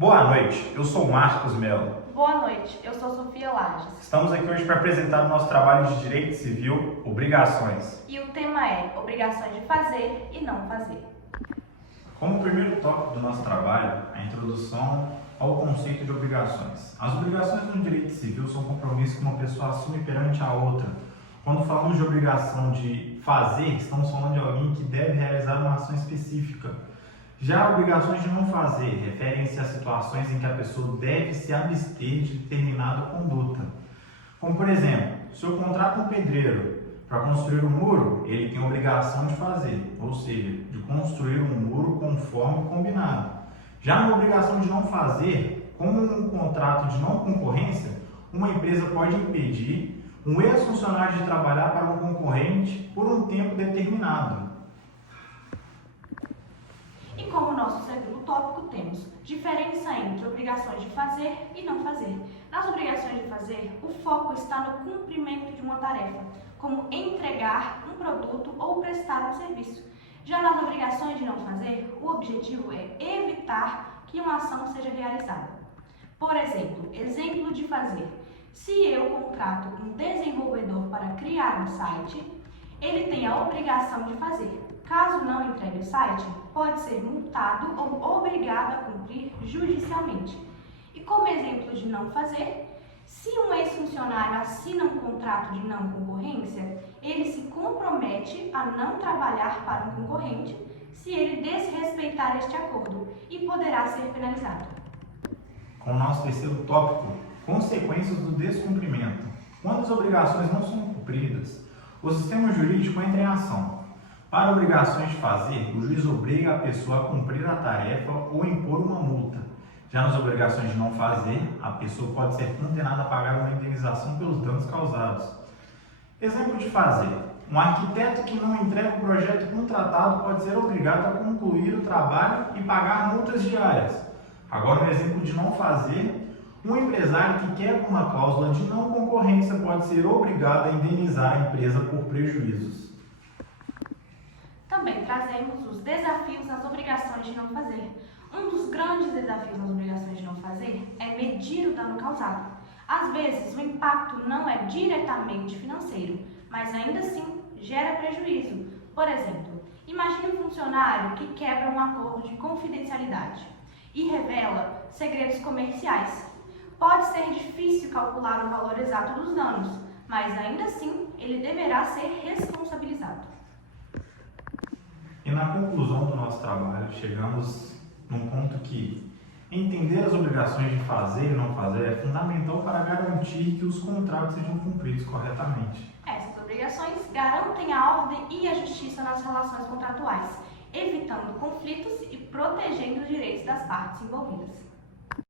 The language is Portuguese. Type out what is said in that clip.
Boa noite, eu sou Marcos Melo. Boa noite, eu sou Sofia Lages. Estamos aqui hoje para apresentar o nosso trabalho de Direito Civil, Obrigações. E o tema é obrigações de fazer e não fazer. Como primeiro tópico do nosso trabalho, a introdução ao conceito de obrigações. As obrigações no direito civil são compromissos que uma pessoa assume perante a outra. Quando falamos de obrigação de fazer, estamos falando de alguém que deve realizar uma ação específica. Já obrigações de não fazer referem-se a situações em que a pessoa deve se abster de determinada conduta. Como, por exemplo, se eu contrato um pedreiro para construir um muro, ele tem a obrigação de fazer, ou seja, de construir um muro conforme combinado. Já na obrigação de não fazer, como um contrato de não concorrência, uma empresa pode impedir um ex-funcionário de trabalhar para um concorrente por um tempo determinado. E como nosso segundo tópico, temos diferença entre obrigações de fazer e não fazer. Nas obrigações de fazer, o foco está no cumprimento de uma tarefa, como entregar um produto ou prestar um serviço. Já nas obrigações de não fazer, o objetivo é evitar que uma ação seja realizada. Por exemplo de fazer. Se eu contrato um desenvolvedor para criar um site, ele tem a obrigação de fazer. Caso não entregue o site, pode ser multado ou obrigado a cumprir judicialmente. E como exemplo de não fazer, se um ex-funcionário assina um contrato de não concorrência, ele se compromete a não trabalhar para um concorrente se ele desrespeitar este acordo e poderá ser penalizado. Com o nosso terceiro tópico, consequências do descumprimento. Quando as obrigações não são cumpridas, o sistema jurídico entra em ação. Para obrigações de fazer, o juiz obriga a pessoa a cumprir a tarefa ou impor uma multa. Já nas obrigações de não fazer, a pessoa pode ser condenada a pagar uma indenização pelos danos causados. Exemplo de fazer. Um arquiteto que não entrega o projeto contratado pode ser obrigado a concluir o trabalho e pagar multas diárias. Agora, no exemplo de não fazer, um empresário que quebra uma cláusula de não concorrência pode ser obrigado a indenizar a empresa por prejuízos. Também trazemos os desafios nas obrigações de não fazer. Um dos grandes desafios nas obrigações de não fazer é medir o dano causado. Às vezes, o impacto não é diretamente financeiro, mas ainda assim gera prejuízo. Por exemplo, imagine um funcionário que quebra um acordo de confidencialidade e revela segredos comerciais. Pode ser difícil calcular o valor exato dos danos, mas ainda assim ele deverá ser responsabilizado. E na conclusão do nosso trabalho, chegamos num ponto que entender as obrigações de fazer e não fazer é fundamental para garantir que os contratos sejam cumpridos corretamente. Essas obrigações garantem a ordem e a justiça nas relações contratuais, evitando conflitos e protegendo os direitos das partes envolvidas.